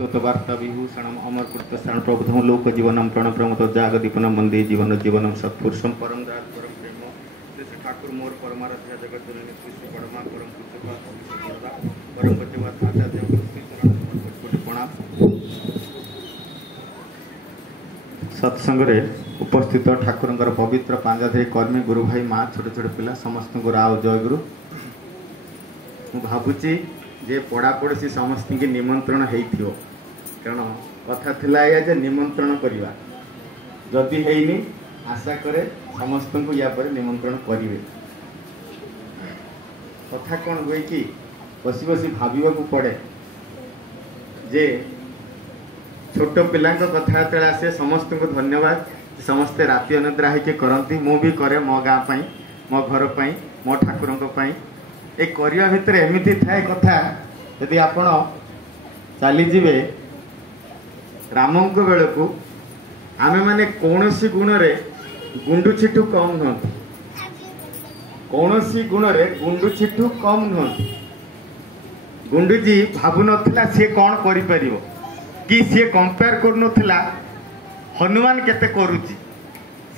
वार्ता विभूषणम अमरकृत शरण प्रबुद्धम लोक जीवनम प्रण प्रमोद जागदीपनम वंदे जीवन जीवनम सत्पुरुषम परम दयाल परम प्रेम श्री ठाकुर मोर परमाराध्या जगत जननी श्री परमा परम पूज्यपाद परम पूज्यपाद आचार्य श्री चरण प्रणाम। सत्संग रे उपस्थित ठाकुर पवित्र पांजाधे कर्मी गुरु भाई माँ छोट छोट पिला समस्त को राव जय गुरु। मु भावुची जे पढ़ापढ़ी समस्त की निमंत्रण हो कारण कथा थिला या जे निमंत्रण करवा जदि हैनी आशा करे समस्त को या पर निमंत्रण करिवे। कथा कौन हुए कि बसी बसी भाविबा को पड़े जे छोट पिला कथा तेल आसे समस्त को धन्यवाद समस्ते राति अनिद्रा होके करती मु भी करे मो गाँ पाई मो घर पाई मो ठाकुर ए करिया भितर एमिति थाए कथा यदि आपण चली जिवे रामंक बेल को आमे माने कौनसी गुण रे गुंडू छिटू कम नुह कौनसी गुण रे गुंडू छिटू कम नुह। गुंडूजी भावु नथिला सी कौन करि परिबो कि सी कंपेयर कर नथिला हनुमान केते करूची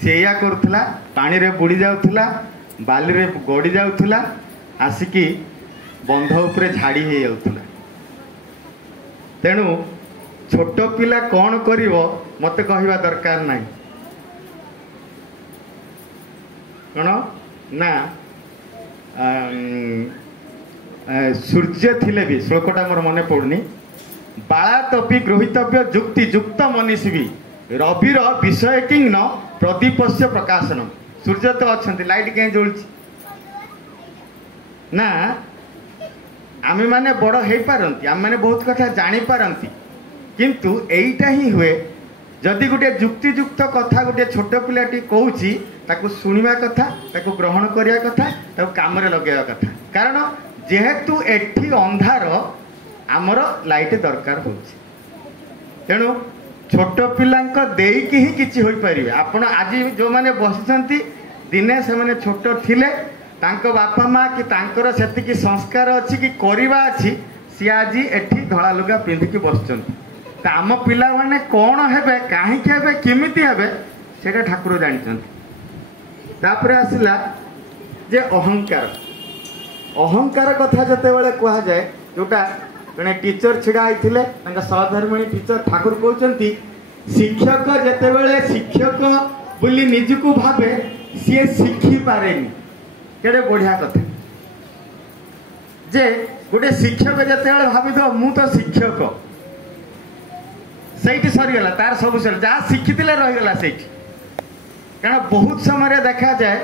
से या करथला पानी रे बुड़ी जाउथला बाली रे गड़ी जाउथला आसिकी बंध उपरे झाड़ी हो जाउथला। तेणु छोट पिला कौन करिवो मते कहवा दरकार नहीं कौन ना सूर्य थिले भी श्लोकटा मोर मने पड़ुनी बालातपि गृहीतव्य जुक्ति जुक्त मनीषी भी रविर विषय किंग न प्रदीपस्य प्रकाशनम। सूर्य तो अच्छा लाइट कहीं जलुची ना आमे माने बड़ हो पारती आम मैंने बहुत कथा जानी पारती किंतु एईटा ही हुए जदि गोटे जुक्तियुक्त कथा गोटे छोट पिलाटी कहूची ताकू सुनिबा कथा ताकू ग्रहण करिया कथा ताकू काम रे लगेवा कथा कारण जेहेतु एठी अंधार आमर लाइट दरकार होची तेणु छोट पिलांक देईकी ही किछि होई परिबे। आपण आज जो माने बसिसंती दिने से माने छोट थिले तांको बापा माँ कि तांकर सेतिकी संस्कार अच्छी कि करिबा अच्छी सी आज एठी धड़ा लुगा पिंधिकी बसचंती आम पिला माने कौन हेबे काहींकि हेबे किमिति हेबे सेटा ठाकुर जानिचंती। तापरे आसिला जे अहंकार अहंकार कथा जते बेले कहा जाए जोटा जने टीचर छिड़ा आइथिले तांका सहधर्मिणी टीचर ठाकुर कहउचंती शिक्षक जते बेले शिक्षक बोली निजको भाबे सी शिखी पारेनी केड़े बढ़िया कथा जे गोटे शिक्षक जिते भावी मु तो शिक्षक से सरीगला तार सब सर जहाँ शिखी रहीगला से कारण बहुत समय देखा जाए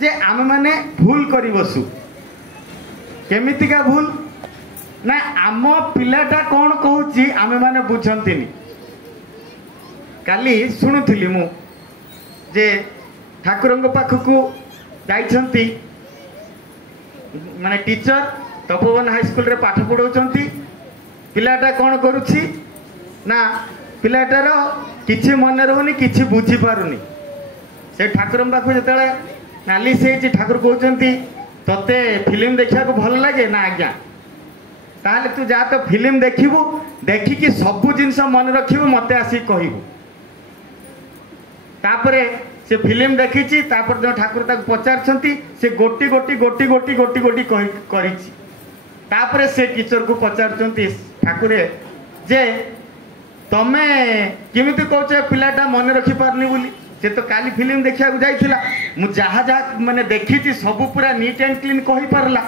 जे आम मैंने भूल कर बसु केमितिका भूल ना आम पिलाटा कौन कहूँ आम मैंने बुझती काली शुणुली मु जे ठाकुर पाखक जाइछंती माने टीचर तपोवन हाई स्कूल रे पाठ पढ़ाउछंती पिलाटा कौन करुछि ना पिलाटार किछि मन रहउनी किछि बुझी पारुनी से ठाकुर पाखु जतले नाली से ठाकुर कहउछंती तते फिल्म देखिया को भल लागे ना आज्ञा ताले तू जा तो फिल्म देखिबू देखिकी सबु जिनस मन रखिबू मते आसी कहिबू तापरे से फिल्म देखी जो ठाकुर पचार से गोटी गोटी गोटी गोटी गोटी गोटी कर से टीचर को पचार ठाकुर जे तमे किमिति कहचे पिलाटा मन रखी पारनी बोली से तो काली फिल्म देखा जाइथिला मु जहा जहा माने देखी सब पूरा नीट एंड क्लीन कहि पारला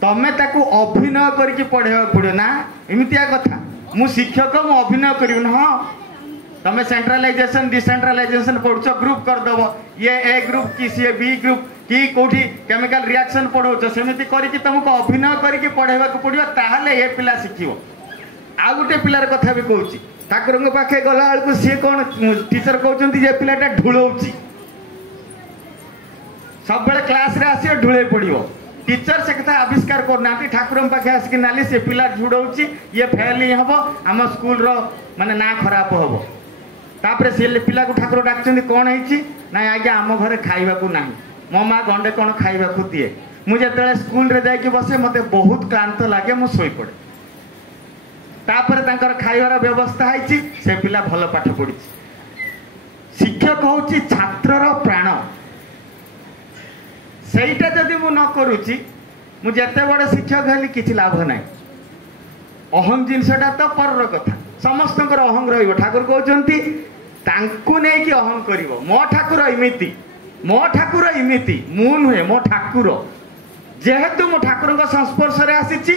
तमे ताकू अभिनय करके पढ़ेवा पड़ो ना एमितिया कथा मु शिक्षक मु अभिनय करियो ना हां तमें सेंट्रलाइजेशन डिसेंट्रलाइजेशन पढ़ुच ग्रुप करदेव ये ए ग्रुप कि सी बी ग्रुप कि कौटी केमिकल रिएक्शन पढ़ाऊच सेमती करके तुमको अभिनय करके पढ़ेवा पड़ो ताहले ये पिला शिखिबो। आ गोटे पिलार कथा भी कहूँ ठाकुर पाखे गला बेलू सी कौन टीचर कहते ये पिलाटा ढूलौची सब बेले क्लास रे आसी ढूले पड़ो टीचर से कथा आविष्कार करना ठाकुर पाखे आसिक नाली से पिला ढूलौची ये फेल ही हम आम स्कूल माने ना खराब हम तापरे से पिला को ठाकुर डाकचंदी कौन है ना आज्ञा आम घरे खाइबा को नाही मो माँ गंडे कौन खाइबा को दिए मुझे स्कूल रे जाके बसे मते बहुत क्लांत लगे मु सोई पड़े तापर तांकर खाइबार व्यवस्था है से पिला भल पाठ पढ़ी शिक्षक हूँ छात्रर प्राण सेटा जदि मु न करुच्ची मुझे बड़े शिक्षक हेली किसी लाभ ना अहम जिनसटा तो पर कथा समस्त अहम रही ठाकुर कहते नहीं कि अहम कर मो ठाकुर इमिति मो ठाकुर इमिति मु नुहे मो ठाकुर जेहेतु मो ठाकुर संस्पर्श आसी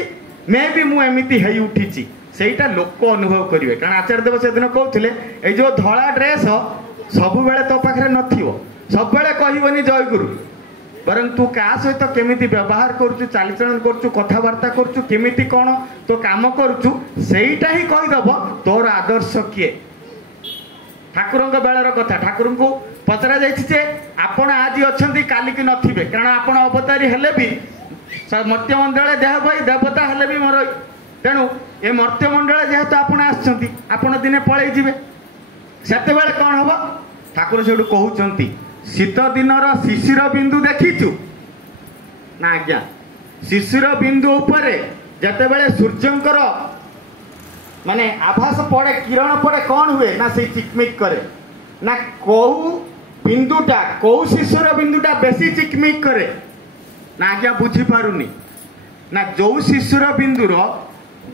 मे भी मुझे है उठी सेटा लोक अनुभव करेंगे कारण आचार्य देव से दिन कहते ये जो धला ड्रेस सब बेले तो पाखे न सब बेले कहबनी जय गुरु बरं तू क्या सहित केमिति व्यवहार करुचु चालीचलन करुचु कथबार्ता करुचु केमिति कौन तो काम करुचु सेटा ही कहीदेव तोर आदर्श किए ठाकुर बेलर कथा ठाकुर को पचरा जाइए आपण आज अच्छा काली की नथिबे कारण आपण अवतारी हेले भी मर्त्यमंडल देह भाई देवता हेले भी मोर तेणु ए मर्त्यमंडल जेहेतु आपण आसछंती दिने पलि जिवे सेते बेले कौन हम ठाकुर से कहते शीत दिनर शिशिर बिंदु देखीचु ना आज्ञा शिशिर बिंदु उपरे जेतेबेले सूर्यंकर माने आभास पड़े किरण पड़े कौन हुए ना से चिकमिक करे ना कौ बिंदुटा कौ शिशिर बिंदुटा बेसी चिकमिक करे ना आज्ञा बुझी पारुनी ना जो शिशिर बिंदुर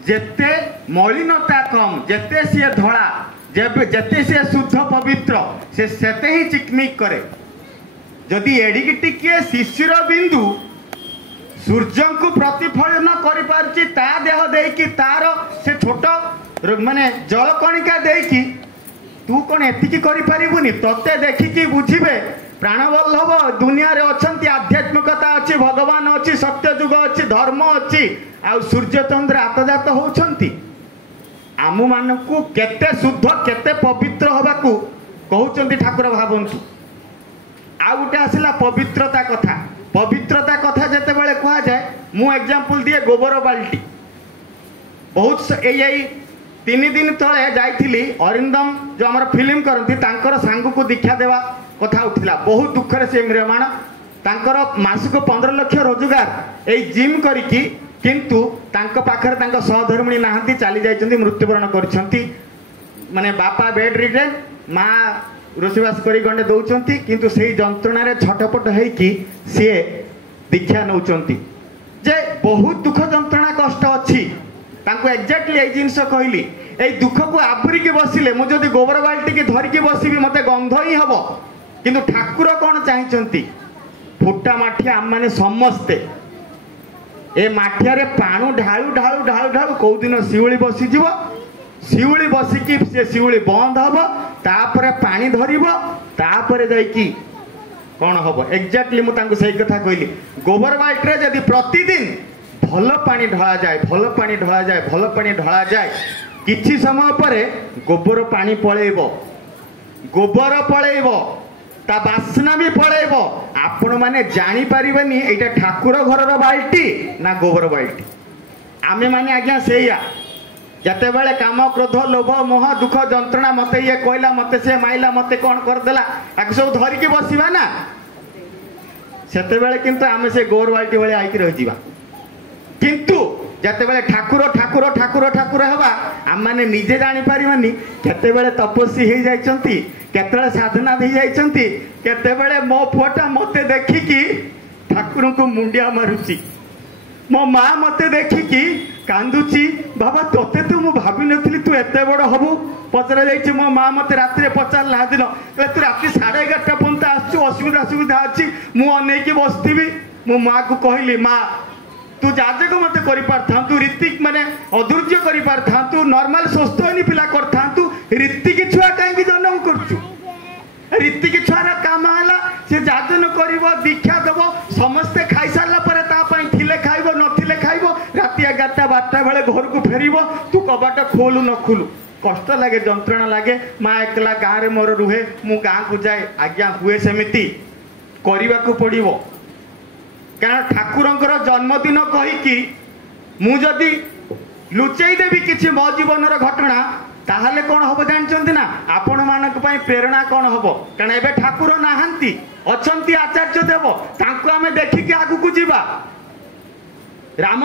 जेते मलिनता कम जेते सी धड़ा जेते से शुद्ध पवित्र से सेते ही चिकमिक करे जदि एडिकी टिके शिशिर बिंदु सूर्य को प्रतिफलन कर पारछि ता देह देकी तार से छोट माने जल कणिका देकी तू कौन एतिकी करि परिबुनी तते देखिकी बुझिबे प्राणवल्लभ दुनिया रे अछंती आध्यात्मिकता अच्छी भगवान अच्छी सत्यजुग अच्छी धर्म अच्छी आ सूर्य चंद्र आतजात होउछंती आम मानकु केते शुद्ध केते पवित्र हबाकू कहउचंती ठाकुर भावंतु आ गोटे आसला पवित्रता कथा जेते बेले कहा जाए मु एग्जांपल दिए गोबर बाल्टी बहुत यही 3 दिन तले जाइथिली अरिंदम जो आमर फिल्म करती तांकर सांग को दीक्षा देवा कथा उठिला बहुत दुखरे से म्रियमाण तांकर मासक 15 लाख रोजगार ए जिम करिकी किंतु तांको पाखरे तांको सहधर्मिणी नाहंती चली जाइछंती मृत्युवरण करछंती माने बापा बेड रिडेन माँ रोषेबास करी गंडे दौरान किंतु से जंत्रणा छटपट होइकी सी दीक्षा नौचंती जे बहुत दुख जंत्रणा कष्ट अच्छी तांको एक्जाक्टली ये जिनस कहली ए दुख को आबुरिकी बसिले मु जदि गोबर बाल्टी की धरिकी बसबि मते गंध ही हम किंतु ठाकुर कौन चाहती फुटा माठिया आम मैंने समस्ते ए माठिया रे पाणु ढाळू ढाळू ढाळू ढाळू कौ दिन शिउली बसीज शिउली बसिकी से शिउली बंद हम तापर पानी धरिबो तापर जाइकी कौन हम एक्जाक्टली मुझे सही कथा कहली गोबर बाल्टी रे जदि प्रतिदिन भल पानी ढला जाए भल पानी ढला जाए भल पानी ढला जाए किछि समय परे गोबर पानी पळेइबो गोबर पळेइबो ता बासना भी पळेइबो आपण माने जानी परिबेनी एटा ठाकुर घरर बाल्टी ना गोबर बाल्टी आमे माने आज्ञा सेया जते बेले काम क्रोध लोभ मोह दुख जंत्रणा मते ये कहला मते से माइला मते कौन करदेला आक सब धरिकी बसिबा ना सेते बेले किंतु आमे से गोबर बाल्टी भले आइकी रहि जिबा किंतु जते बेले ठाकुर ठाकुर ठाकुर ठाकुर हवा आम माने निजे जानी परिबानी केते बेले तपस्वी हो जाइछंती केते साधना दे जाइछंती केते बेले मो पुआटा मते देखिकी ठाकुर को मुंडिया मारुची मो माँ मते देखिकी कांदुची बाबा तोते तो मु भाभी नथली तू एते बड़ हबु पचरा जाइछि मो माँ मते रात्रि रे पचारला दिन तू रात्रि 11:30 पर्यंत आसछु असुविधा अछि मु अनेकी बसथिबी मो माँ को कहली माँ तू जाजक मते करि पारथा तू ऋतिक माने अधुर्य करि पारथा तू नॉर्मल सोस्तोनी पिला करथा तू ऋतिक छुआ काई की जन्म करछु ऋतिक छुआर काम हला से जाजन करिवो दीक्षा देबो समस्त खाई सारला परे ता पई थिले खाइबो नथिले खाइबो राति 11-12 बेले घर को फेरिबो तू कबाट खोलु न खोलु कष्ट लगे जंत्रणा लगे माँ एकला गाँव रे मोर रुहे मु गाँ को जाए आज्ञा हुए सेमिति करने को पड़ो कारण ठाकुरंकर जन्मदिन कहीकि मुझे लुचई देवी किसी मो जीवन घटना ताहले कौन हम जानते ना आपण मान प्रेरणा कौन हम कारण एबे ठाकुर नाहांती अच्छा आचार्य देव तांको आमे देखिकी आगु को जीवा राम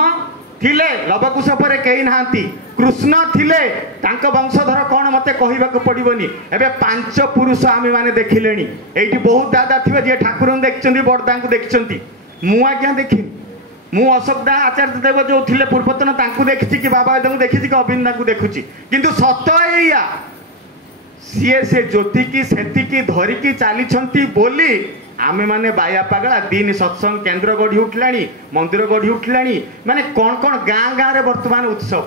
थिले लवकुश पर कहीं नहांती कृष्ण थिले तांको वंशधर कौन मते कहबाक पड़ोनी एबे 5 पुरुष आम मैंने देखिले ये बहुत दादा थे जी ठाकुर देखते बड़दा को देखते मु आज्ञा देखी मु अशोक दा आचार्य देव जो थे पूर्वतन देखी कि बाबा को देखी कि अभिन्दा को देखुची किंतु सत या सीए से ज्योति की सेती की धरिकी चली बोली आमे माने बाया पागला दिन सत्संग केन्द्र गढ़ी उठला मंदिर गढ़ी उठला माने कौन कौन गाँ गाँव में वर्तमान उत्सव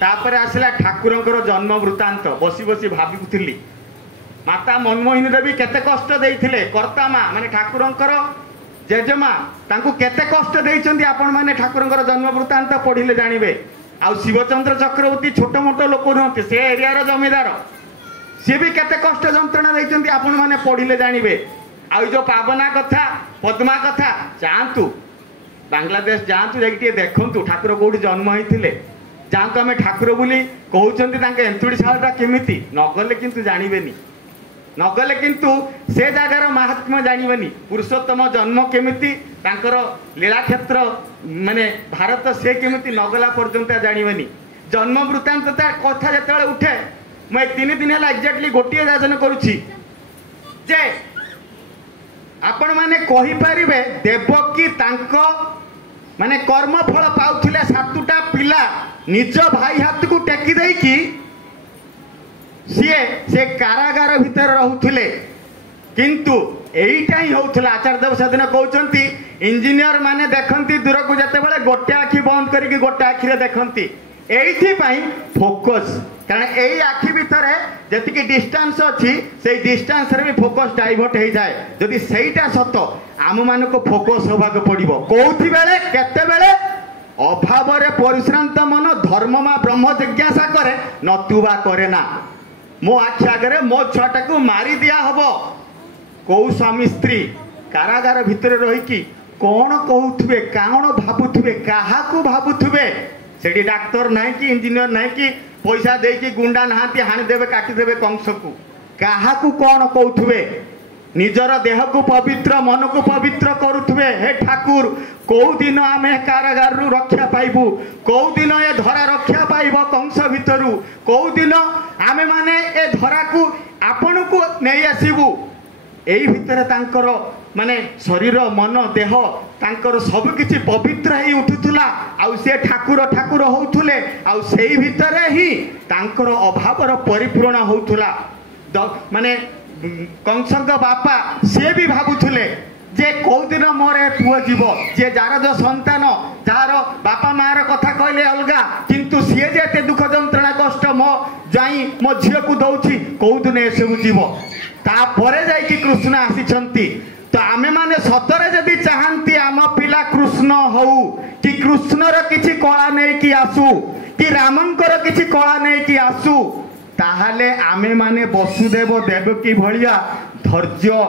तापर आसला ठाकुरंकर जन्म वृत्तांत बसी बसी भाबुली माता मनमोहिनी देवी केते कष्ट देइथिले कर्ता माँ माने ठाकुरंकर जेजेमा तांको केते कष्ट देइचंदी आपण माने ठाकुरंकर जन्म वृत्तांत पढ़िले जानिबे आ शिवचंद्र चक्रवर्ती छोट मोट लोक नहंती से एरियार जमीदार सी भी केते कष्ट जंत्रणा देइचंदी आपण माने पढ़िले जानिबे आ जो पावना कथा पद्मा कथा जातु बांग्लादेश जातु जाके देखंतु ठाकुर कोठी जन्म होइथिले जातु आमे ठाकुर बोली कहउचंदी तांके एंतुड़ी शालटा केमिति नगले किंतु जानिबेनी नगले किंतु से जगार महात्म्य जानवेनी पुरुषोत्तम जन्म केमिति तांकर लीला क्षेत्र माने भारत से केमिति नगला पर्यंत जानवेनी जन्म वृत्तांत कथा जिते उठे मैं 3 दिन है एक्जाक्टली गोटे योजना करुच्ची जे आपण माने कहि परिबे देवकी तांको माने कर्मफल पाउथिले 7टा पिला निज भाई हाथ को टेकी देकी सीए से कारागार भीतर रहूले किंतु एईटा ही होउथला आचार्य देव सेदिन कहउचंती इंजीनियर माने देखंती दूर को जते बेले गोटे आखि बंद करके गोटे आखि रे देखंती एइथि पई फोकस कारण एई आखि भीतर जतिके डिस्टेंस अछि सेई डिस्टेंस रे भी फोकस डाइवर्ट हो जाए जदि सेईटा सत आम मान को फोकस होबाक पड़िबो कोउथि बेले केते बेले अभाव रे परिश्रांत मन धर्म मा ब्रह्म जिज्ञासा करे नतुबा करे ना मो आखि आगे मो छुआटा को मारी दिया हब कौ स्वामी स्त्री कारागार भितर रहीकि कौन कहूथे कौन भावुवे क्या भावुवे से डाक्तर ना कि इंजीनियर ना कि पैसा देकी गुंडा नहांती हाणीदेवे काटिदेवे कंस को क्या कौन कहूथे निजर देह को पवित्र मन को पवित्र करुवे हे ठाकुर कौ दिन आम कारागार रक्षा पाइबू कौ दिन ए धरा रक्षा पाइब कंस भितरु कौ दिन आमे माने ए धरा को आपण को नहीं आसबू यही भितर तांकर माने शरीर मन देह तांकर सब किछि पवित्र ही उठुथुला आउ से ठाकुर ठाकुर होउथुले आउ सेही भितर ही तांकर अभावर परिपूर्ण होउथुला माने कंसक बापा सी भी भावुले जे कौ दिन मोर पुओ जीव जे जार जो संतान जार बापा मार कथा कहले अलगा किंतु सी जे दुख जंत्रणा कष्ट मो जाई मो झील को दौची कौ दिन एसबू जीव तापर जाइए कृष्ण आसी तो आमे माने सतरे जदि चाहती आम पिला कृष्ण हऊ कि कृष्णर किछि कला नहीं कि आसू कि रामंकर किछि कला नहीं कि आसू ताहाले आमे माने वसुदेव देवकी भलिया धैर्य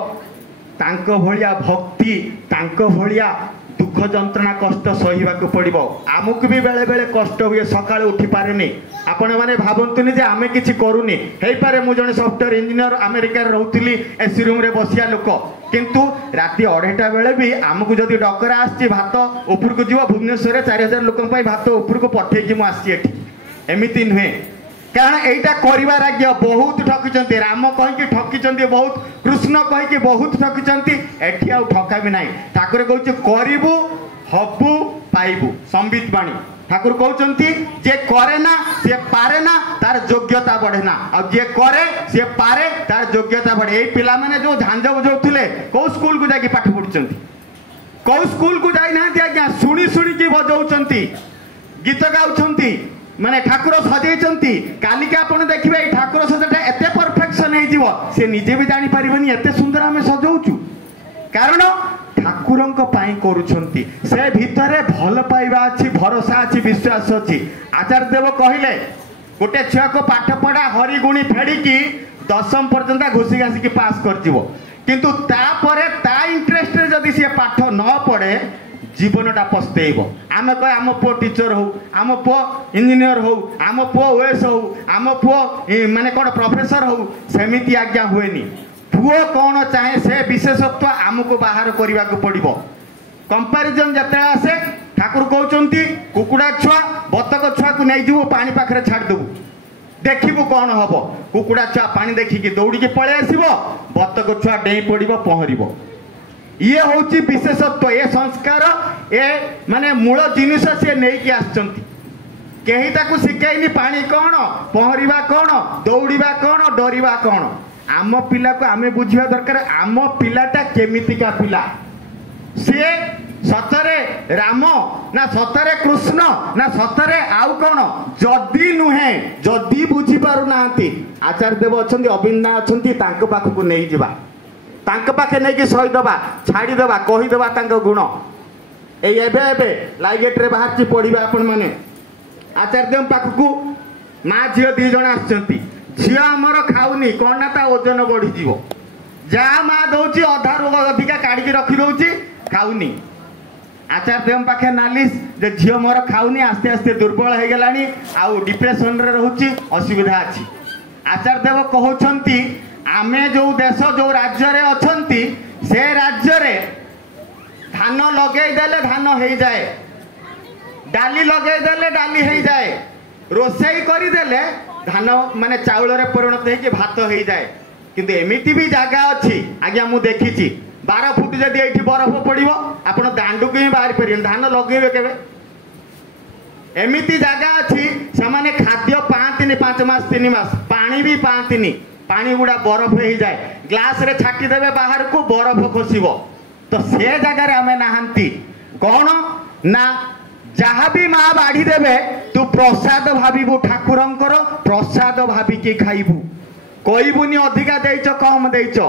तांको भलिया भक्ति तांको भलिया दुख जंत्रणा कष्ट सहिबाक पड़िबो आमको भी बेले बेले कष्ट हुए सकाळे उठी पारेनी आपण माने भाबंतुनी जे आमे किछि करूनी हेई पारे मु जने सॉफ्टवेयर इंजीनियर अमेरिका रे रहउतिली एसी रूम रे बसिया लोक किंतु राति 2:30 बेले भी आमको जदि डकरा आछि भात ऊपर को जीव भुवनेश्वर 4000 लोकन पई भात ऊपर को पठे कि मु आछि एठी एमिति नहे कारण एटा करिवार आज्ञा बहुत ठकिचंती राम कहि ठकिचंती बहुत कृष्ण कहि बहुत ठकिचंती एठी आ ठका भी नाही ठाकुर कहउछ करिबू हबू पाइबू संबित बाणी ठाकुर कहउचंती जे करे ना से पारे ना तार योग्यता बढ़े ना और जे करे से पारे तार योग्यता बढ़े ए पिला माने जो झांझ बजाउथिले को स्कूल को जाके पाठ पढुचंती को स्कूल को जाई ना आज्ञा सुनी सुनी की बजाउचंती गीत गाउचंती माने ठाकुर सजेइचंती कालिके आपण देखिबे ठाकुर सजाटा एते परफेक्शन हे जीव से निजे भी जानि परिबनी एते सुंदर हमें सजाउचु कारण ठाकुरंक पाई करूछंती से भितरे भल पाइबा अछि भरोसा अछि विश्वास अछि आचार्य देव कहिले गोटे छुआ को पाठ पढ़ा हरि गुणी फेड़ी की 10म पर्यंत घुसी घासी की पास कर जीवो किंतु तापरे ता इंटरेस्ट रे जदी से पाठ न पढ़े जीवनटा पस्तेइब आम कह आम पुओ टीचर हो आम पुओ इंजीनियर हो आम पुओ ओएस हो आम पुओ माने कौन प्रोफेसर हो सेमिति आज्ञा हुएनी पुओ कौन चाहे से विशेषत्व आमको बाहर करने को पड़ो कंपारिजन जते आसे ठाकुर कहते कुकुड़ा छुआ बतक छुआ को नहीं जीव पानी पाखे छाड़देबू देखू कौन हम कुकुड़ा छुआ पानी देखिकी दौड़ी पलि आसब बतक छुआ डेई पड़ पहर ये हूँ विशेषत्व ये संस्कार ए माने मूल जिनिस सी नहीं आसचंती कहीं ताकू शिखाईनी पानी कौन पहरवा कौन दौड़ा कौन डरवा कौन आम पिला को आम बुझा दरकार आम पिलाटा केमितिका पिला सी सतरे राम ना सतरे कृष्ण ना सतरे आउ कौन जदि नुहे जदि बुझी पारु नांती आचार्य देव अच्छा अभिन्ना अच्छा पाखक नहीं जावा तांक पाखे नहीं सहीदबा छाड़ीदबा कहीदबा गुण एबे लाइगेट रे बाहर पढ़ा आपण मैंने आचार्य पाखक माँ झील दी जन आसुच्च झील आमर खाऊनी कौन ना ओजन बढ़ीज जहाँ माँ दौर अधारू अधिका काढ़ी रखिदे खाऊनी आचार्य पाखे नालिश जे झील मोर खाऊनी आस्ते आस्ते दुर्बल हो गलानी आउ डिप्रेशन रे रहउची असुविधा अछि आचार्य देव कहउछंती आमे जो देश जो राज्य रे अछंती से राज्य रे धान लगे देले धान हो जाए डाली लगे देले डाली हो जाए रोसई करी देले धान माने चाउल रे परिणत होके भात हो जाए किंतु एमिति भी जगह अच्छी आज्ञा मु देखिछि 12 फुट जदि एठी बरफ पड़िबो आपण दांडू को ही बाहर परियन धान लगेबे केबे एमिति जगह अच्छी से माने खाद्य पांतिनी 5 मास 3 मास पानी भी पांतिनी पानी गुड़ा बरफ हो जाए ग्लास रे छाटी देबे बाहर को बरफ खसिबो तो से जगह आमे नाहंती कौन ना जहाँ भी माँ बाढ़ी देवे तू प्रसाद भाविबू ठाकुरंकर प्रसाद भाविकी खाइबू कहबूनी अधिका देइच कम देइच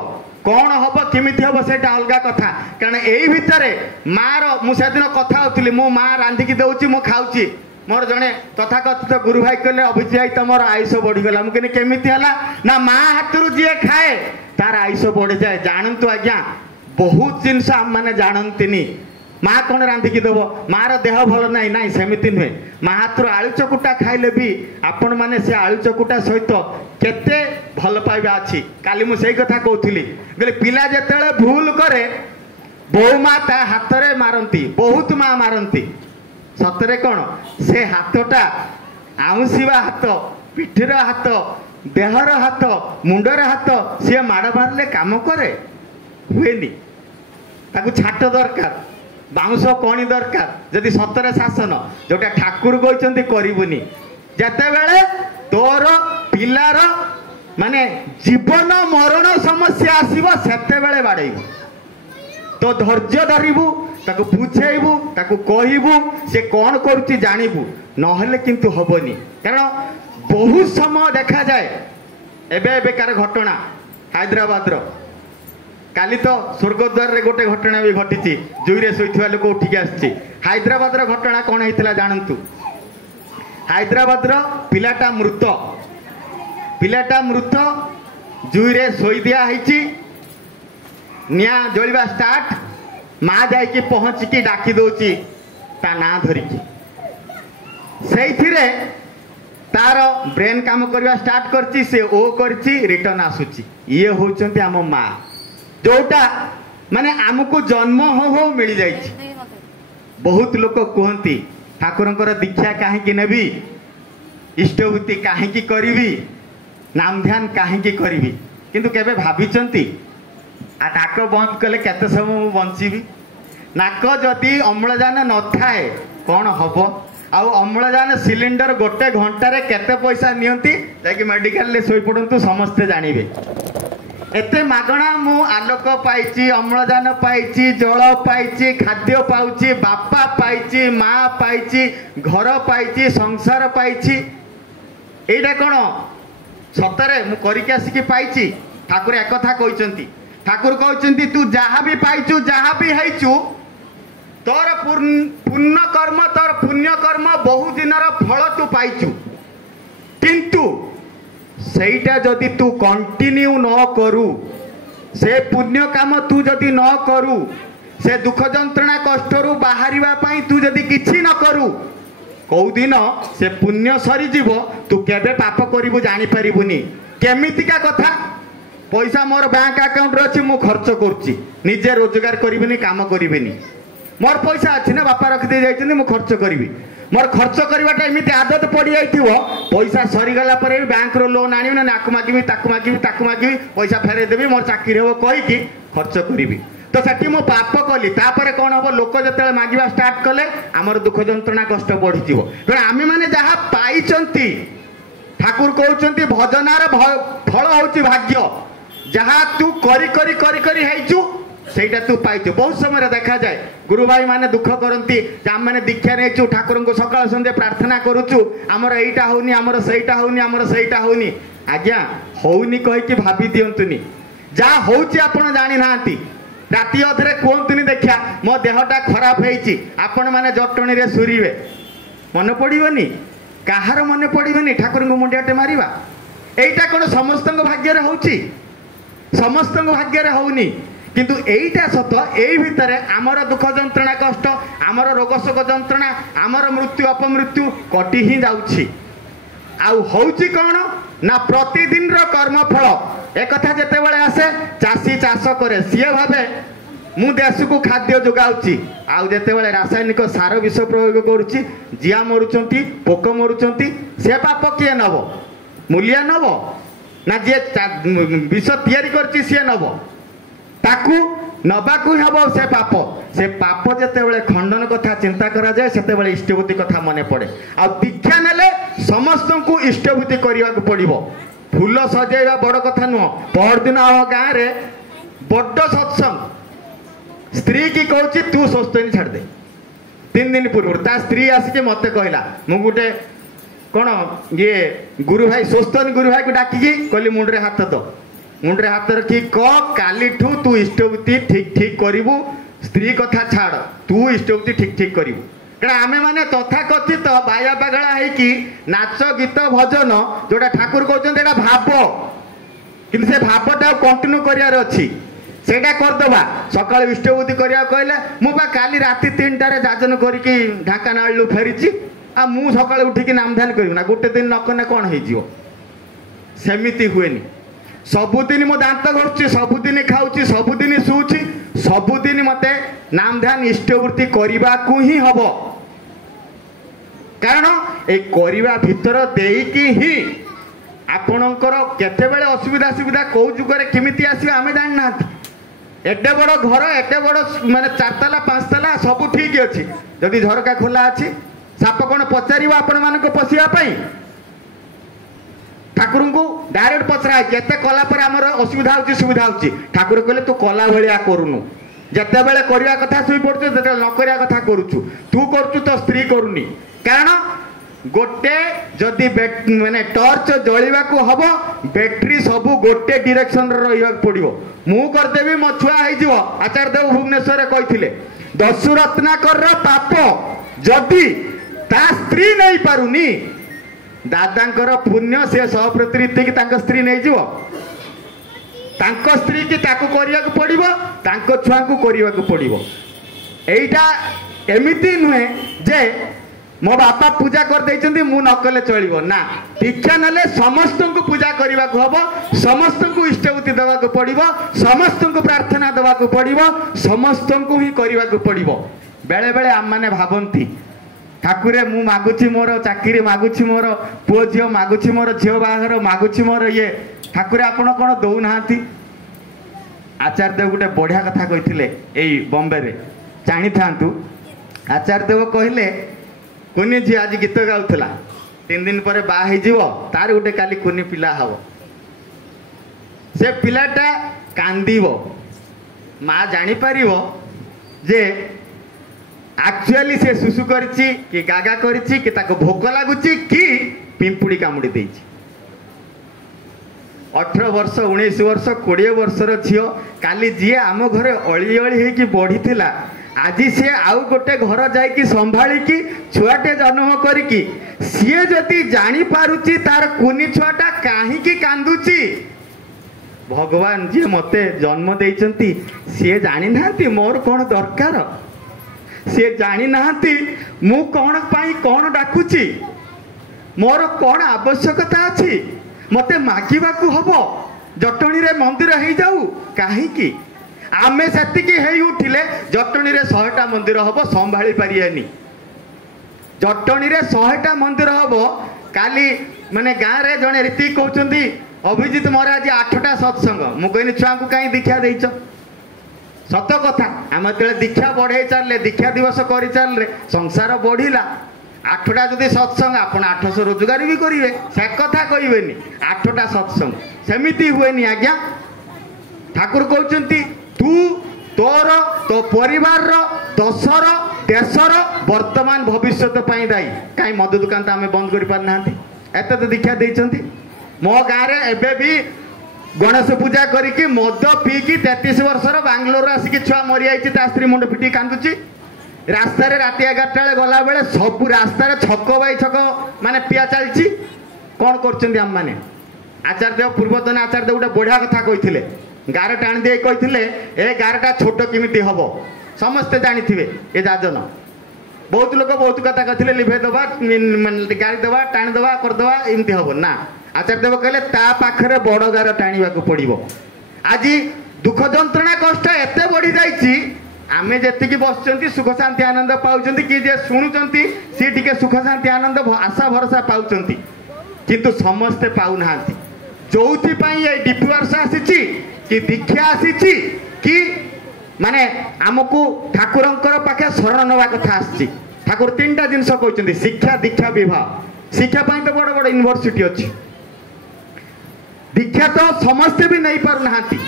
कौन हम केमिति हम से अलग कथा कारण यही भितर माँ मुझे दिन कथा होती मो माँ रांधिकी दौची मु खाऊची मोर जड़े तथाकथित गुरु भाई कहले अभिजय तुम आयुष बढ़ीगला मुझे केमिति है ना माँ हाथ जी खाए तार आयुष बढ़ी जाए जानतु आज्ञा बहुत जिनस आम मैंने जानती माँ कौन रांधिकी देव मार देह भल ना ना सेमती नुहे माँ हाथ आलू चकुटा खाइले भी आपण मैंने से आलू चकुटा सहित केते भल पाइबा अच्छी काली मुझे कथा कहूली कहले पिला जिते भूल करे बहु माँ ता हाथ रे मारती बहुत माँ मारती सतरे कौन से हाथटा आउंसीवा हाथ पिठीर हाथ देहर हाथ मुंडर हाथ सी माड़ मारे काम करे हुएनी ताकू छाट दरकार बाउंस कणी दरकार जदि सतरे शासन जोटा ठाकुर कहते करबुनी जिते बेले तोर पिलार माने जीवन मरण समस्या आसब सेते बेले बाड़ेबू तो धैर्य धरबू ताकू बुझेबू ताकू कहबू से कौन करुच्ची जानबू नहले किंतु हबनी कारण बहुत समय देखा जाए एबेकार घटना हैदराबाद रो काली तो स्वर्गद्वार रे गोटे घटना भी घटी जुईरे शोइथिबा लोक उठिक आसी हैदराबाद रो घटना कौन होता जानतु हैदराबाद रो पिलाटा मृत जुईरे शोई दिया है निया जलिबा स्टार्ट माँ जाइकी पहुँचिकी डाकी दौची ता ना धरिकी से तार ब्रेन काम करवा स्टार्ट करची से ओ करची रिटर्न आसुची ये होचंती आम माँ जोटा माने आमको जन्म हो मिल जाइछि बहुत लोक कहती ठाकुरंकर दीक्षा काहेकि नेबी इष्टभूति काहेकि करिवि नाम ध्यान काहेकि करिवि किंतु केबे भाबिचंती आ नाक बंद कले केते समय बंचीबी नाक जदि अम्लजान न थाए कौन हम आउ अम्लजान सिलिंडर गोटे घंटारे केते पैसा नियंती जाकि मेडिकल ले सोई पड़ंतु समस्ते जानिबे एते मागणा मु आलोक पाइची अम्लजान पाइची जल पाइची खाद्य पाउची बापा पाइची माँ पाइची घर पाइची संसार पाइची एटा कौन सतरे मु करिके आसिकी पाइची ठाकुर एक कथा कहते ठाकुर कहते तू जहाँ भी पाइचु जहाँ भी हैचु तोर पुण्य कर्म तोर पुण्य कर्म बहु दिन फल तू पाइचु किंतु सेटा जदि तू कंटिन्यू न करू से पुण्य काम तू जदि न करू से दुख जंत्रणा कष्टरू बाहरिबा पई तू जदि किछि न करू कौ दिन से पुण्य सरी जीव तू केबे पाप करिबु जानि परिबुनी केमितिका कथा पैसा मोर बैंक अकाउंट रे अछि मु खर्च करछि निजे रोजगार करिबिनी काम करिबिनी मोर पैसा अच्छी ना बापा रखिदे जाइछन्ती मु खर्च करी मोर खर्च करवाटा एमती आदत पड़ जाइथिबो पैसा सरीगला पर बैंक रो लोन आनी ना आकु मागिबी ताकु मागिबी पैसा फेरे देबी मोर चाकरी हो कहीकि खर्च करी तो सेठी मो पाप कली तापर कौन हम लोक जो मागिबा स्टार्ट कले आमर दुख जंत्रणा कष्ट बढ़ी तेणु आम मैंने जहाँ पाई ठाकुर कहते भजनार फल हूँ भाग्य जहाँ तू करी करी करी करी हैचु सेटा तू पाइचु। बहुत समय देखा जाए गुरु भाई माने दुख करती आम मैंने दीक्षा नहीं ठाकुर को सकाल संध्या प्रार्थना करुचु आमर एटा होनी आमर सेटा होनी आमर सेटा होनी आज्ञा होनी कहीकि भाभी दिंतुनि जहाँ होची आपण जानी नांती राति अधरे कहतुनि देखा मो देहटा खराब होईची आपण माने जटणी रे सुरीबे मन पड़िबनी काहार मन पड़िबनी ठाकुर को मुंडियाटे मारिबा एटा कोन समस्त भाग्य रे होची समस्त भाग्य रे होनी किंतु एटा सत एई भितरे आमर दुख जंत्रणा कष्ट आमर रोग शोक जंत्रणा आमर मृत्यु अपमृत्यु कटि ही जाउछि आउ होउछि कोन ना प्रतिदिन रो कर्मफल एक कथा जेते बेले आसे चासी चाष करे सीए भावे मु देश को खाद्य जोगाउछि आउ जेते बेले रासायनिक सार विष प्रयोग करूछि जिया मरुचंती पोक मरुचंती से पाप किए नब मूल्य नब ना जे विष तैयारी करछि से नब ताकू नबाकू हबो से पाप जेते बेले खंडन कथा चिंता करा जाए सेते बेले इष्टभूति कथा मने पड़े आ दीक्षा नेले समस्त को इष्टभूति करिया को पड़िबो फूल सजेवा बड़ कथा नुह पर दिन गाँव रे बड़ सत्संग स्त्री की कहूँ तू स्वस्तनी छाड़ दे 3 दिन पूर्व ता स्त्री आसिके मते कहला मु गुटे कौन ये गुरु भाई स्वस्तनी गुरु भाई को डाकिकी कहली मुंडरे हाथ दो मुंडरे हाथ रखी काली ठू तू इष्टभूति ठीक ठीक करू स्त्री कथा छाड़ तू इष्टभूति ठीक ठीक करू क्या आमे माने तथा कथित बाया पागला है नाच गीत भजन जोटा ठाकुर कहते भाव कि भावटा कंटिन्यू करार अच्छी सेटा करदबा सकाल इष्टभूति करिया कहले मु बा काली राति 3टारे जाजन करके ढाका नाळू फेरीची आ मु सकाल उठिकी नाम ध्यान करिउ ना गोटे दिन नकने कोन हे जिवो सेमिति हुएनी सबुदिन मो दांत घड़ुची सबुदिन खाऊची सबुदिन शुची सबुदिन मते नाम ध्यान इष्टवृत्ति करने को ही हम कारण ए करवा भितर देकी ही आपणकर केतेबेले असुविधा सुविधा कौ जुगरे केमिति आसी आमे जान ना एडे बड़ घर एडे बड़ माने 4 ताला 5 ताला सब ठीक अच्छी जदि झरका खोला अच्छी साप कौन पचार आपण मान पशिया ठाकुर को डायरेक्ट पचरा केते कला पर आमर असुविधा होची सुविधा होची ठाकुर कहले तू कला भलिया करूनु जते बेले करिया कथा सुई पड़छ जते न करिया कथा करूछु तू करछु तो स्त्री करूनी कारण गोटे जदि माने टॉर्च जळिबा को हबो बैटरी सब गोटे डायरेक्शन रे रहिया पड़िबो मु कर देबी मो छुआ हे जिवो आचार्य देव भुवनेश्वर कहिथिले दस्यु रत्नाकर रो पाप जदि ता स्त्री नहीं पारुनी दादांकर पुण्य से सहप्रतिनिधि की तांको स्त्री नहीं जीवो तांको स्त्री की ताको करिया को पड़िबो तांको छुआ को करिया को पड़िबो एइटा एमिति नुहे जे मो बापा पूजा कर देइचंती मु न कले चलिबो ना दीक्षा नले समस्त को पूजा करबा को हबो समस्त को इष्टभूति देवा को पड़िबो समस्त को प्रार्थना देवा को पड़िबो समस्त को ही करबा को पड़िबो बेले बेले आम माने भाबंती ठाकुरे मु मागुची मोर चाकरी मागुची मोर पुओ झियो मागुची मोर झियो बाहर मागुची मोर ये ठाकुरे आपण कोन दउ नाहांती आचार्य देव गुटे बढ़िया कथा कहिथिले एई बॉम्बे रे जानि थांतु आचार्य देव कहिले कुनी झी आज गीत गाउथला 3 दिन पर बा हे जीवो तार गुटे काली कुनी पिला हबो से पिलाटा कांदीबो माँ जानि परिबो जे एक्चुअली से सुसु करिछि कि गागा करिछि कि ताको भोक लागुछि कि पिंपुड़ी कामुड़ी देछि 18 वर्ष 19 वर्ष 20 वर्षर झियो काली जी आम घरे अली अली हे कि बढ़ी थिला आज सी आउ गोटे घर जाइकी संभाली की छुआटे जन्म करिकी सीए जति जानी पारुची तार कुनी छुआटा काहे की कांदुची भगवान जी मते जन्म देइचंती सीए जानी नांती मोर कोन दरकार सी जानी नांती मु कौन पाई कौन डाकुची मोर कौन आवश्यकता अच्छी मते मागिबा को हबो जटणी रे मंदिर हे जाऊ काहे की आमे सेतिकी हेई उठिले जटणी रे 100टा मंदिर हबो संभाली पारियानी जटणी रे 100टा मंदिर हबो काली माने गाँ रे जने रीति कहउचंदी अभिजीत मोर आज 8टा सत्संग मु कहनी छुआ को कहीं दीक्षा देइछ सत कथा आम जो दीक्षा बढ़े चलले दीक्षा दिवस कर चलरे संसार बढ़िला 8टा जदि सत्संग आपण 800 रोजगार भी करेंगे से कथा कहबेनी 8टा सत्संग सेमिति हुएनी आज्ञा ठाकुर कहते तू तोर तो परिवार दशर देशर वर्तमान भविष्य दायी कहीं मद दुकान तो आम बंद कर पारना एत तो दीक्षा देइछंती मो गाँव में एबे भी गणेश पूजा करिकी मद पीकी 33 वर्षर बांग्लोर आसिकी छुआ मरी जाइए ता स्त्री मुंड फिटी कांदुची रास्ता राति 11टा बेले गला बेले सब रास्तार छक बाई छक माने पिया चलती कौन कर मैंने आचार्य पूर्वतन आचार्य गोटे बढ़िया कथा कहते गार टाणी दे कहते ए गारटा छोट किमिति हम समस्ते जानी ए जाजन बहुत लोग बहुत कथा कहते लिभे दबा गाड़ी दबा टाणी दबा करदबा एमती हम ना आचार्य देव कहले ता पाखरे बड़ गार टाणीबा पड़ो आज दुख जंत्रणा कष्ट एत बढ़ी जाइए आमे जेतिकी बसचंती सुख शांति आनंद पाउचंती कि जे शुणुचंती सी टिके सुख शांति आनंद आशा भरोसा पाउचंती किंतु समस्ते पाउ नाहांती जोथि पई ए डिप्युअर्स आसीची कि दीक्षा आसीची कि माने आमको ठाकुरंकर पाखे शरण नवा कथा आसी ठाकुर 3टा जिनस कहउचंती शिक्षा दीक्षा विवाह शिक्षा पई तो बड़ बड़ यूनिवर्सिटी अछि दीक्षा तो समस्ते भी नहीं पारु नाहांती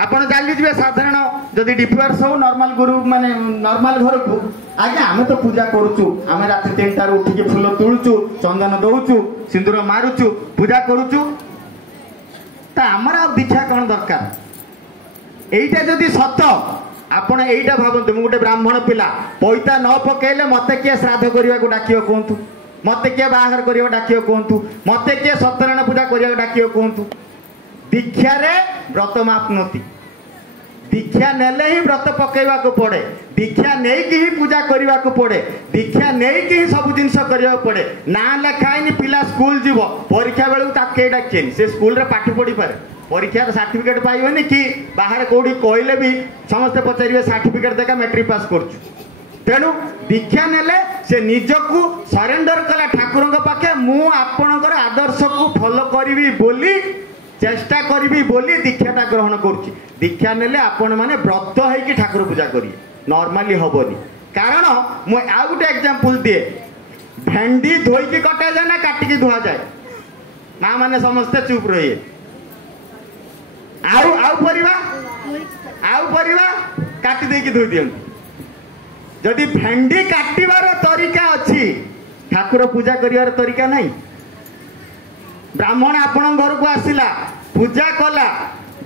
आपण जाली जे साधारण जदि डिप्युअर्स हो नॉर्मल गुरु माने नॉर्मल घर को आज्ञा आमे तो पूजा करूचु आमे रात 3टा रे उठी के फूल तुळुचु चंदन दउचु सिंदूर मारुचु पूजा करूचु ता हमरा दीक्षा कोन दरकार एइटा जदि सत आपण एइटा भाबंतु मु गोटे ब्राह्मण पिला पैसा न पकेले मते के श्राद्ध करिवा को डाकियो कोंतु मते के बाहर करिवा डाकियो कोंतु मते के सत्यनारायण पूजा करिवा डाकियो कोंतु दीक्षा रे व्रत मापनती दीक्षा नेले ही व्रत पकेवा को पड़े दीक्षा नहीं कि ही पूजा करने को पड़े दीक्षा नहीं कि ही सब जिनस करने पड़े ना लेखाई पिला स्कूल जीव परीक्षा बेलू ताके डाकेनि से स्कूल रे पाठ पढ़ी पारे परीक्षा सर्टिफिकेट पाइबनी कि बाहर कौटी कहले भी समस्ते पचारे सर्टिफिकेट देखा मैट्रिक पास करछु तेणु दीक्षा नेले से निजकू सरेंडर कला ठाकुर पाखे मु आपणकर आदर्श को फॉलो करी बोली चेष्टा करी बोली दीक्षाटा ग्रहण करुच्ची दीक्षा नेले आपण माने व्रत है ठाकुर पूजा करिए नॉर्मली हबनी कारण मु आ गोटे एग्जांपल दिए भेंडी धोईकी कटा जाए ना काटिकी धुआ जाए माँ माने समस्ते चुप रहिए आउ परिवा काटी देकी धोई दियंती जदि भेंडी काटिबार तरीका अच्छी ठाकुर पूजा करिवार तरीका नहीं ब्राह्मण आपण घर को आसिला पूजा कला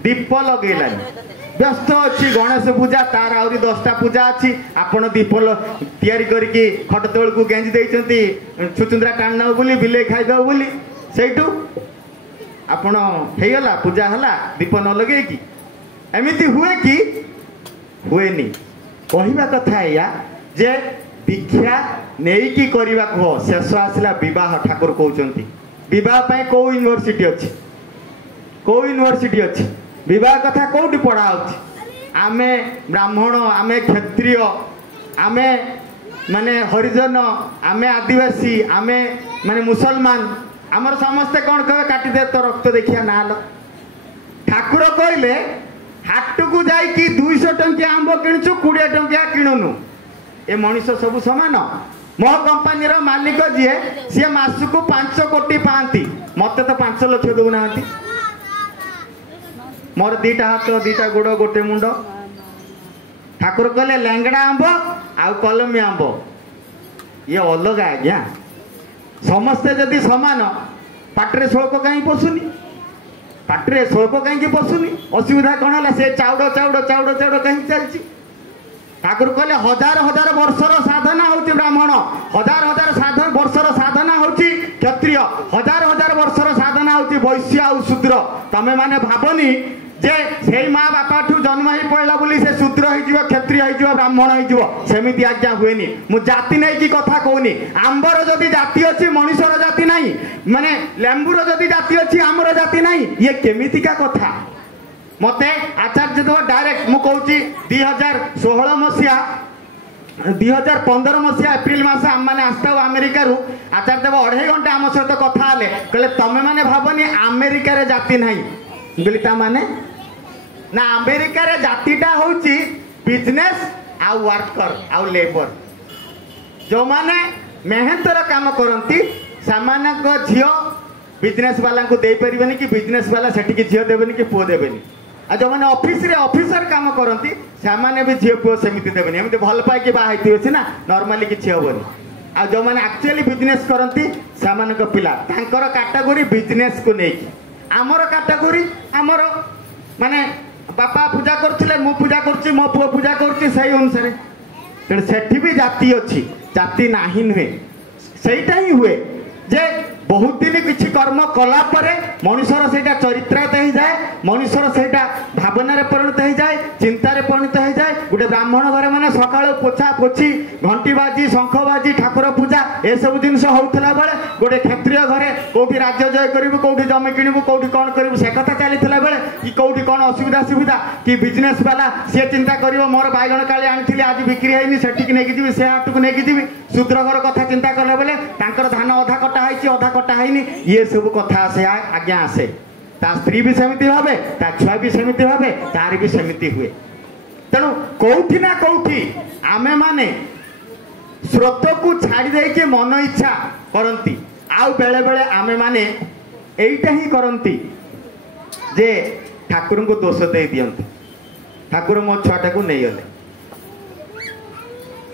दीप लगेला व्यस्त अच्छी गणेश पूजा तार आहरी 10टा पूजा अच्छी आपण दीप तैयारी करके खट तोल को गेंजी देइचंती छुचुंद्रा टाण न बोली बिले खाई दो बोली सेठू आपण हेगला पूजा हला दीप न लगे कि एमिति हुए कि हुएनी कहवा कथा या जे दीक्षा नहीं कि करबा को शेष आसला विवाह ठाकुर कहउचंती विवाह पाई को यूनिवर्सिटी अच्छी विवाह कथा कौटी पढ़ा आमे ब्राह्मण आमे क्षत्रिय आमे माने हरिजन आमे आदिवासी आमे माने मुसलमान आमर समस्ते कौन कहे काटी दे तो रक्त देखिया ना ठाकुर कहले हाट को जाइए 200 टंकिया आंब किणुचु 20 टंकिया किणुनु ए मनीष सब समान मो कंपानी मालिक जी सी मासक 5 कोटी पाती मत तो 5 लाख दौना मोर 2टा हाथ 2टा गोड़ गोटे मुंड ठाकुर कहले लेंगड़ा आंब आउ कलमी आंब ये अलग आज्ञा समस्ते जदि समान पाटे स्वल्प कहीं पशुनी पाटे स्वल्प कहीं पशुनी असुविधा कौन है से चाउड़ चाउड़ चाउड़ चाउड़ कहीं चलती ठाकुर कहले 1000 वर्षर साधना होती ब्राह्मण 1000 वर्षर साधना होती क्षत्रिय 1000 वर्षर साधना होती वैश्य आउ शूद्र तमे माने भावनी जे से माँ बापा ठू जन्म ही पड़ा बोली से शूद्र हो क्षत्रिय हो ब्राह्मण हो सेमिति आज्ञा हुएनी मु जाति नहीं कि कथा कहूनी आंबर जदि जाति अच्छी मनीषर जाति नहीं माने लेंबुर जदि जाति अच्छी आमर जाति नहीं ये केमितिका कथा मते आचार्य देव डायरेक्ट मु कहूँ 2016 मसीहा 2015 मसीहा एप्रिल मास आम मैंने आसता अमेरिका रू आचार्य देव 2.5 घंटा आम सहित कथा हेले कहले तमें मैंने भावनी अमेरिका रे जाति नहीं बोली माने ना अमेरिका रे जातिटा होची बिजनेस आउ वर्कर आउ लेबर जो माने मेहनतर काम करती सामान्य झील बिजनेस वाला को दे पारिबेनी कि बिजनेस वाला सेठी की झील देबेनी कि पुओ देबेनी आ जो माने ऑफिस रे ऑफिसर काम करती सामान्य भी झील पुओ सेमिति देबेनी एमते भल पाई कि बाहा हेती अछि ना नॉर्मली किछि होबनी आ जो माने एक्चुअली बिजनेस करती सामान्य को पिला तांकर कैटेगरी बिजनेस को नेकी आमर कैटेगरी आमर माने बापा पूजा करथिले मु पूजा करछि मो पुओ पूजा करछि सही अनुसार तेणु सेठी भी जाति अच्छी जाति नाही नुहे सेटा ही हुए जे बहुत दिन किसी कर्म कला परे मनुष्यर से चरित्रता हो जाए मनुष्यर से भावना परिणत हो जाए चिंतार परिणत हो जाए गोटे ब्राह्मण घर मैंने सकाल पोछा पोछी घंटी बाजी शंख बाजी ठाकुर पूजा ए सब जिन होता बेले गोटे क्षत्रिय घरे कौटी राज्य जय करूँ कौटी जमी किणु कौटी कौन करूँ से कथा चली बेले कि कौटी कौन असुविधा सुविधा कि बिजनेस वाला सी चिंता कर मोर बैगण काली आनी आज बिक्री है सेठी नहीं जी से हाट को लेकिन जी शूद्र घर कथा चिंता कला बेले धान अधा कटा है अधा कटा है ये सब कथा आसे आज्ञा आसे ता स्त्री भी सेमिति भावे ता छुआ भी सेमिति भावे तार भी सेमिति हुए तेणु कौटी ना कौटी आमे माने स्रोत को छाड़ी देके मन इच्छा करती आउ बेले बेले आमे माने एइटा ही करती जे ठाकुर को दोष दे दियंती ठाकुर मो छुआटा को नहीं गले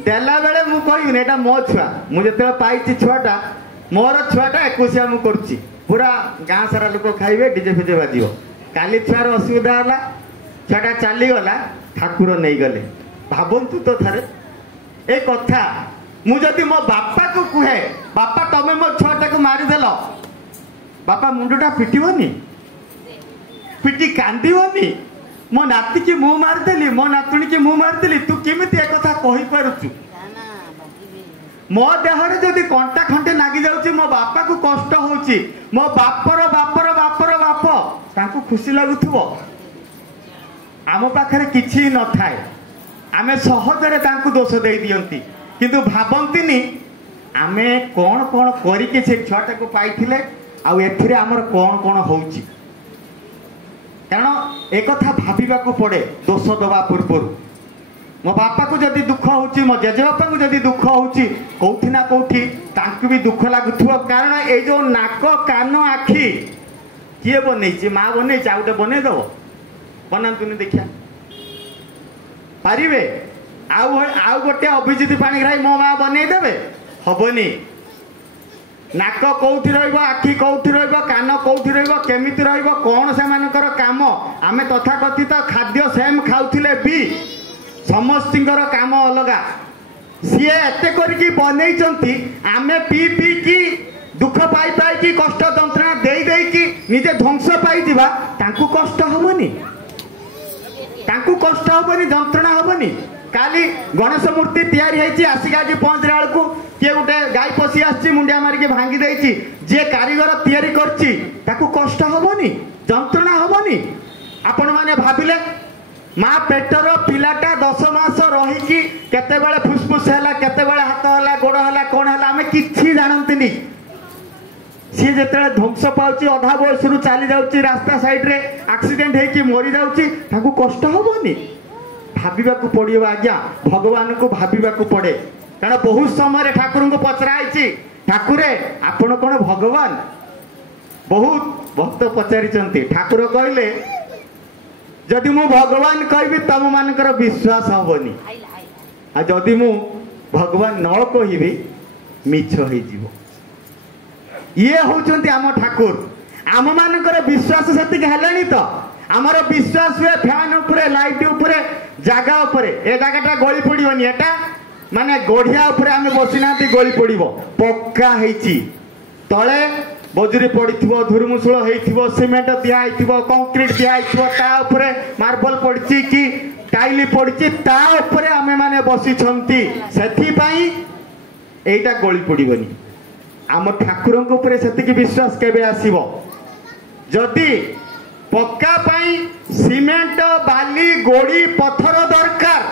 देला बेले मु कहूँ एटा मो छुआ मुझे पाई छुआटा मोर छुआटा 21 मु करुच्ची पूरा गाँ सारा लोक खाइबे डीजे फिजे बाजियो काली छुआर असुविधा है छुआटा चलीगला ठाकुर नहीं गले भावतु तो थारे ए कथा मुझे मो बापा को कहे बापा तमें मो छुआटा को मारिदेल बापा मुंडटा पिटबनी पिटी कांदीबनी मो नाती की मु मारिदेली मो नातुणी की मु मारिदेली तू केमिति ए कथा कहि पारुछु मो देहरे जदि कंटा खंटे नागी जाउची मो बापा को कष्ट होउची मो बापर बापर बापर बाप तांको खुशी लागुथबो आम पाखरे किछि न थाए आमे सहजरे तांको दोष दे दियंती किंतु भाबंतीनी आमे कोन कोन करी के से छटा को पाइथिले आ एथिरे हमर कोन कोन होउची कारण एक कथा भाबिबा को पड़े दोष दबा पूर्व मो बापा को जदि दुख होउची मो जेजेबापा को जदि दुख होउची कोठी ना कोठी तांको भी दुख लागुथुव कारण ए जो नाक कान आखि किए बनेछि माँ बनेछि आउटे बने दबो बनातुनी देखिया पारिबे आउ गोटे अभिजित पाणिग्राही मो माँ बने देबे हबनी नाक कौटी रहिबो आखि कौटी रहिबो कान कौटी रहिबो केमिति रहिबो कोन से मानकर काम आमे तथाकथित खाद्य सेम खाउथिले भी समस्तिंकर काम अलगा सी एते करके बनई आमे पी पी की दुख पाई पाई की कष्ट जंत्रणा दे दे की निजे ध्वंस पाई जीवा तांकु कष्ट हबनी कष्ट हबनी जंत्रणा हबनी काली गणेश मूर्ति तैयारी है आसिक आज पहुंचला बेलू किए गोटे गाई पशि आसी मुंडिया मारिक भांगी देछि जे कारीगर तैयारी करछि ताकु कष्ट हबनी जंत्रणा हबनी आपण माने भाबिले माँ पेटर पिलाटा 10 मास रहीकि केते बेले फुसफुस हैला केते बेले हाथ हैला गोड़ हैला कोन हैला आमे किछि जानंतिनी सी जेते ध्वंस पाउची अधा बयस रु चली जाउची रास्ता साइड रे एक्सीडेंट है कि मरी जाउची ताकु कष्ट हबनी भाबिबा को पड़ियो आज्ञा भगवान को भाबिबा को पड़े कारण बहुत समय ठाकुर को पचराई ठाकुरे आपण कोन भगवान बहुत भक्त पचारि ठाकुर कहले जदि मु भगवान कहबी तम मानकर विश्वास हबनी आ जदि मु भगवान न कहबी मिछ हो जीवो ये होचंती आम ठाकुर आम मानकर विश्वास सेतिक हेलानी तो आमर विश्वास हुए फैन उपरे लाइट उपरे जागा उपरे ए जागाटा गली पड़िबनी एटा माने गढ़िया उपरे आमे बसिना गली पड़िबो पक्का हेची तळे बजुरी पड़िथिबो धुरमुसुळ हेइथिबो सिमेंट दिया हेइथिबो कंक्रीट दिया हेइथिबो ता उपरे मार्बल पड़छि कि टाइल पड़छि ता उपरे आमे माने बसी छंती सेथि पई एटा गली पड़िबनी आम ठाकुरंक उपरे सेतिक विश्वास केबे आसीबो जदि पक्का पाई सीमेंट बाली गोड़ी पत्थर दरकार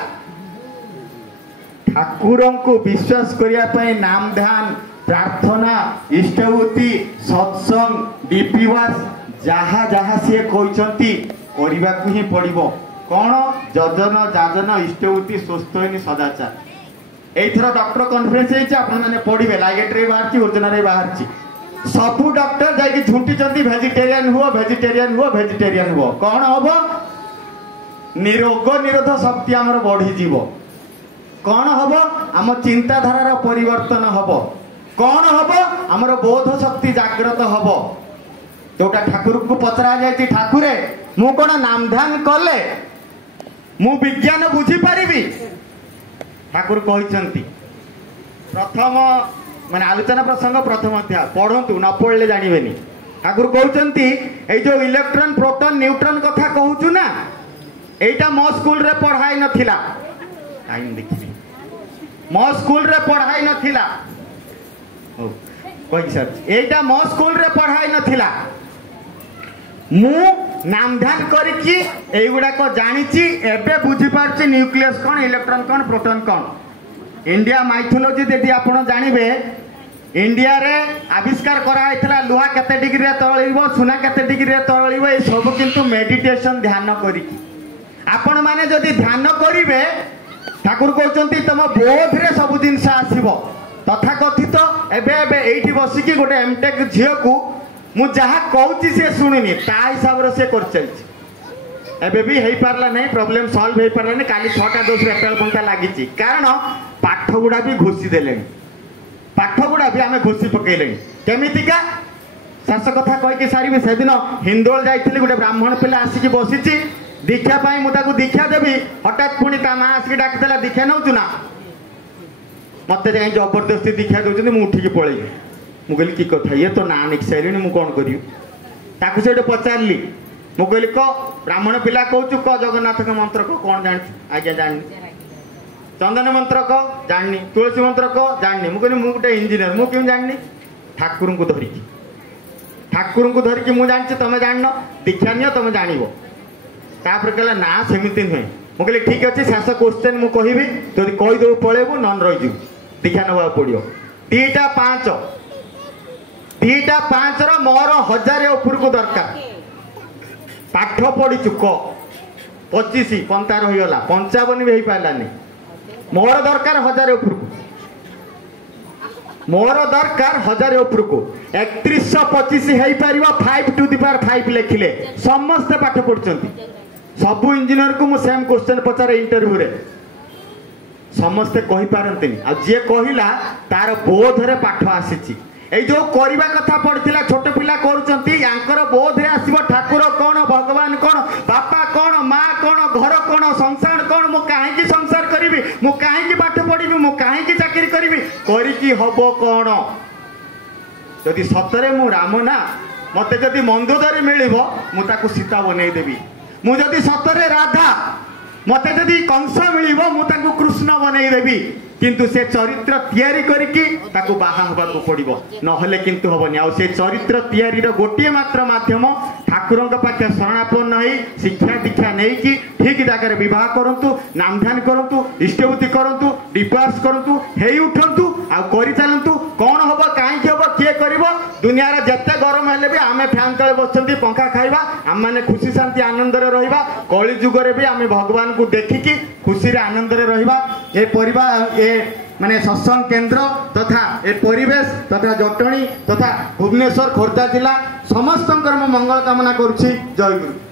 ठाकुर को विश्वास करने नाम ध्यान प्रार्थना इष्टभूति सत्संग डीपीवास जहा जहा सी कहते करने को ही पड़ो कौन जजन जाजन इष्टभूति स्वस्थ सदाचार एथर डॉक्टर कॉन्फ्रेंस आपने पढ़े लाइगेट बाहर ओजन बाहर सबू डॉक्टर जाकि झुंटी भेजिटेरियन हुआ भेजिटेरियन हुआ भेजिटेरियन हुआ कौन हम रोग निरोध शक्ति आमर बढ़ीज कौन हम आम चिंताधारार परिवर्तन हम कौन हम आमर बोध शक्ति जागृत हम जोटा ठाकुर को पचरा जाए ठाकुरे मु कौन नाम ध्यान कले मु विज्ञान बुझीपारि ठाकुर कहते प्रथम माने आलोचना प्रसंग प्रथम अध्याय पढ़ंतु न पढ़ले जानिबेनी ठाकुर कहते ये जो इलेक्ट्रॉन प्रोटॉन न्यूट्रॉन कथा कहूचु ना एटा मो स्कूल रे पढ़ाई नथिला टाइम देखिबी मो स्कूल रे पढ़ाई नथिला ओ कहि सर एटा मो स्कूल रे पढ़ाई नथिला मु नाम ध्यान करिकी एगुडा को जानिची एबे बुझी पारची न्यूक्लियस कोन इलेक्ट्रॉन कोन प्रोटॉन कोन इंडिया माइथोलॉजी यदि आप जानवे इंडिया रे आविष्कार करा लुहा केते डिग्री रे तळिबो सुना केते डिग्री रे तळिबो ए सब किंतु मेडिटेशन ध्यान करिकी आपण माने जदि ध्यान करिवे ठाकुर कहउचंती तम बोध रे सब जिंस आसीबो तथा कथित एबे एबे एठी बसिकी गोटे एमटेक झियो को मु जहा कहउची से सुनिनी ता हिसाब रे से कर चलची एबे भी हेई पारला नहीं प्रॉब्लम सॉल्व हेई पारला नहीं काली 6टा दोष रेटल पंता लागिची कारण पाठ गुड़ा भी घोषी देले पाठ गुड़ा भी आमे घोषी पकेले केमितिका शास कथा कह के सारी से दिन हिंदोल जाइथिली गोटे ब्राह्मण पिला आसिकी बसिची दीक्षा पाई मु ताकू दीक्षा देबी हठात पुणी ता मां आसिकी डाकिदेला दीक्षा नउचु ना मते जाई जबरदस्ती दीक्षा दउचंदी मु उठिकी पळेई मु कहली की कथा ये तो ना निक साइलिनी मु कोन करियो ताकू सेटे पचारली मु कहली क ब्राह्मण पिला कहूचु क जगन्नाथ के मंत्र को कौन जान आज्ञा जान चंदन मंत्र को जाननी तुलसी मंत्र को जाननी मु कहली मु गोटे इंजीनियर मु क्यों जाननी ठाकुर को धरिकी मु जानची तमे जानन दीक्षा नियो तमे जानिबो तापर कहला ना सेमिति नुहे मु कहली ठीक अछि शेष क्वेश्चन मु कहिबी जदि कहि देबो पळेबो नन रहि जु दीक्षा नवा पड़ियो 2टा 5 रो मोर 1000 ऊपर को दरकार पाठ पढ़ी चुक 25 पंता रहीगला 55 भी पारानी मोर दरकार 1000 ऊपर को मोर दरकार 1000 ऊपर को 3125 है पार 5 टू द पावर 5 लिखिले समस्त पाठ पढ़ुंट सबू इंजीनियर को मु सेम क्वेश्चन पचारे इंटरव्यू रे समस्ते कहि पारंतिनी आ जे कहिला तार बोध रे पाठ आसीची ए जो करबा कथा पड़थिला छोट पिला करूचंती यांकर बोध रे आसीबो ठाकुर कोन भगवान कोन बापा कोन मां कोन घर कोन संसार कोन मु काहे की संसार करिवि मु काहे की पाठ पढिवि मु काहे की चाकरी करिवि करि की हबो कोन जदि सतरे मु राम ना मते जदि मंदोदरी मिलिबो मु ताकू सीता बनै देबी मु जदि सतरे राधा मते जदि कंस मिलिबो मु ताकू कृष्ण बनै देबी किंतु से चरित्र तैयारी करके ताकू बाहा हबा को पड़िबो नहले किंतु हबनी आ से चरित्र तैयारी रो गोटिए मात्र माध्यम ठाकुर पाखे शरणापन्न होई शिक्षा दीक्षा नहीं कि ठीक जगह विवाह करंतु नाम ध्यान करंतु इष्टभूति करंतु डिपास करंतु हेई उठंतु आ करि चलंतु कौन हबो काहे कि हबो के करबो दुनिया रे जत्ते गरम हेले भी आमे फैन तळे बसचंती पंखा खाइबा हम माने खुशी शांति आनंद रे रहिबा कली जुग रे भी आमे भगवान को देखिकी खुशी रे आनंद रे रहिबा ए परिवार माने सत्संग केंद्र तथा ए परिवेश तथा जटणी तथा भुवनेश्वर खोर्धा जिला समस्त मंगल कामना करुछि जय गुरु।